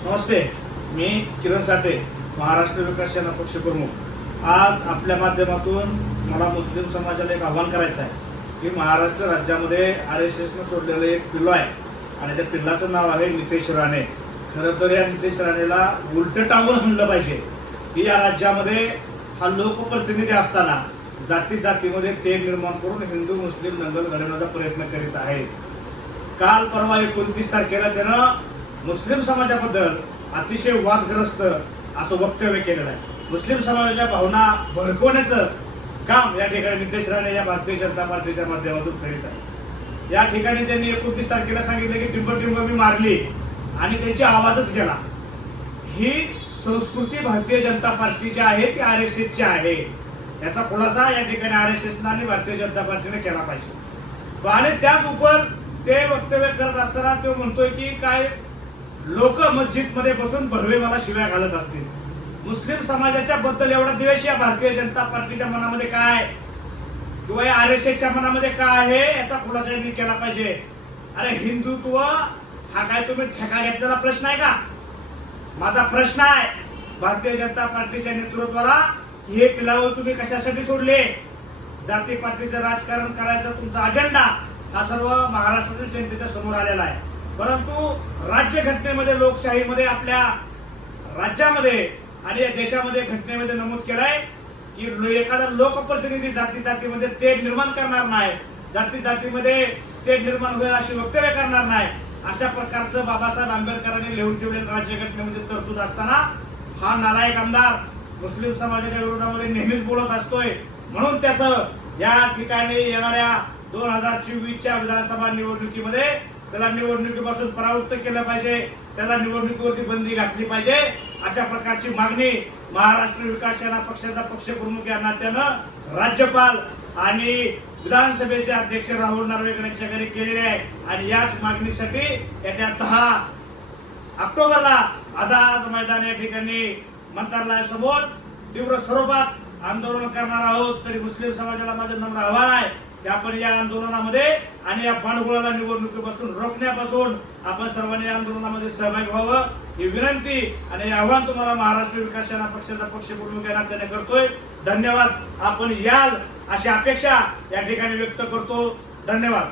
नमस्ते, मी किरण साठे, महाराष्ट्र विकास सेना पक्ष प्रमुख। आज आपल्या माध्यमातून मला मुस्लिम समाजाला एक आव्हान करायचं आहे की महाराष्ट्र राज्यामध्ये RSSनं सोडलेलं एक पिल्लू आहे आणि त्या पिल्लाचं नाव आहे नितेश राणे। खरं तर या नितेश राणेला उलटं टांगून हाणलं पाहिजे की या राज्यामध्ये हा लोकप्रतिनिधी असताना जाती जातीमध्ये तेढ निर्माण करून हिंदू मुस्लिम दंगल घडवण्याचा प्रयत्न करीत आहे। काल परवा 29 तारखेला त्यानं मुस्लिम समाजाबद्दल अतिशय वादग्रस्त असं वक्तव्य केलेलं आहे। मुस्लिम समाजाच्या भावना भडकवण्याचं काम या ठिकाणी नितेश राणे या भारतीय जनता पार्टीच्या माध्यमातून करीत आहे। या ठिकाणी त्यांनी 29 तारखेला सांगितलं की टिंब मी मारली आणि त्यांची आवाजच गेला। ही संस्कृती भारतीय जनता पार्टीची आहे की RSSची आहे याचा खुलासा या ठिकाणी RSSनं आणि भारतीय जनता पार्टीने केला पाहिजे। आणि त्याच उपर ते वक्तव्य करत असताना तो म्हणतोय की काय लोक मस्जिद मध्ये बसून भडवे मला शिव्या घालत असतील। मुस्लिम समाजाच्या बद्दल एवढा द्वेष या भारतीय जनता पार्टीच्या मनामध्ये काय किंवा या RSSच्या मनामध्ये काय आहे याचा खुलासा यांनी केला पाहिजे। अरे हिंदुत्व हा काय तुम्ही ठेका घेतलेला प्रश्न आहे का? माझा प्रश्न आहे भारतीय जनता पार्टीच्या नेतृत्वाला, हे पिलावर तुम्ही कशासाठी सोडले? जातीपातीचं राजकारण करायचा तुमचा अजेंडा हा सर्व महाराष्ट्रातील जनतेच्या समोर आलेला आहे। परंतु राज्यघटनेमध्ये लोकशाहीमध्ये आपल्या राज्यामध्ये आणि या देशामध्ये घटनेमध्ये नमूद केलंय की एखादा लोकप्रतिनिधी जाती जातीमध्ये तेढ निर्माण करणार नाही, जाती जातीमध्ये तेढ निर्माण होईल अशी वक्तव्य करणार नाही। अशा प्रकारचं बाबासाहेब आंबेडकरांनी लिहून ठेवलेल्या राज्यघटनेमध्ये तरतूद असताना हा नालायक आमदार मुस्लिम समाजाच्या विरोधामध्ये नेहमीच बोलत असतोय। म्हणून त्याचं या ठिकाणी येणाऱ्या 2024च्या विधानसभा निवडणुकीमध्ये त्याला निवडणुकीपासून परावृत्त केलं पाहिजे, त्याला निवडणुकीवरती बंदी घातली पाहिजे। अशा प्रकारची मागणी महाराष्ट्र विकास सेना पक्षाचा पक्षप्रमुख या नात्यानं राज्यपाल आणि विधानसभेचे अध्यक्ष राहुल नार्वेकर यांच्याकडे केलेली आहे। आणि याच मागणीसाठी येत्या 10 ऑक्टोबरला आझाद मैदान या ठिकाणी मंत्रालयासमोर तीव्र स्वरूपात आंदोलन करणार आहोत। तरी मुस्लिम समाजाला माझं नम्र आव्हान आहे की आपण या आंदोलनामध्ये आणि या बाणगुळाला निवडणुकीपासून रोखण्यापासून आपण सर्वांनी या आंदोलनामध्ये सहभागी व्हावं ही विनंती आणि आव्हान तुम्हाला महाराष्ट्र विकास सेना पक्षाचा पक्षप्रमुख या नात्याने करतोय। धन्यवाद। आपण याल अशी अपेक्षा या ठिकाणी व्यक्त करतो। धन्यवाद।